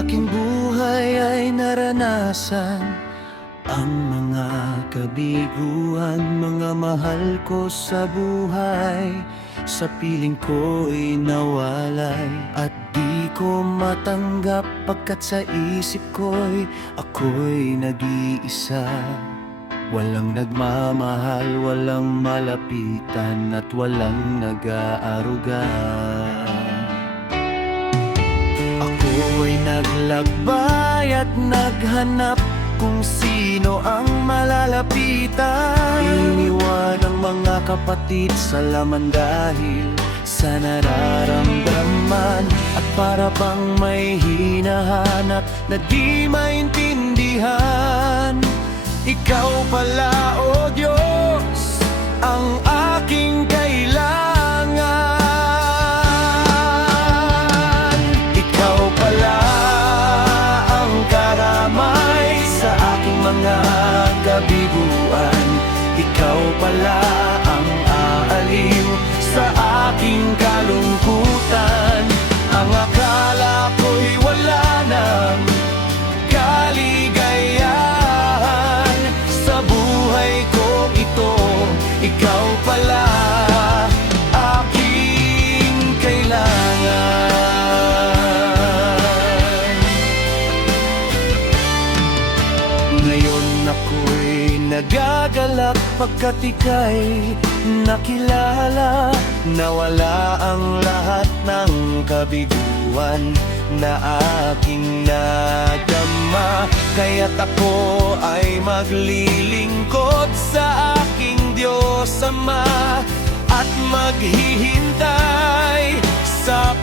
aking buhay ay naranasan ang mga kabiguan, mga mahal ko sa buhay. Sa piling ko'y nawalay at di ko matanggap, pagkat sa isip ko'y ako'y nag-iisa. Walang nagmamahal, walang malapitan at walang nag-aaruga. Ako'y naglakbay at naghanap kung sino ang malalapitan. Iniwan ang mga kapatid sa laman dahil sa nararamdaman, at para bang may hinahanap na di maintindihan. Ikaw pala, o Diyos, ang aking kailangan. Ikaw pala ang karamay sa aking mga kabiguan. Ikaw pala ang aaliw sa aking kalungkutan. Ang akala ko'y wala nang kaligayahan sa buhay ko ito. Ikaw pala aking kailangan. Ngayon ako'y nagagalak pagkat ika'y nakilala. Nawala ang lahat ng kabiguan na aking nadama, kaya't ako ay maglilingkod sa aking Diyos Ama at maghihintay sa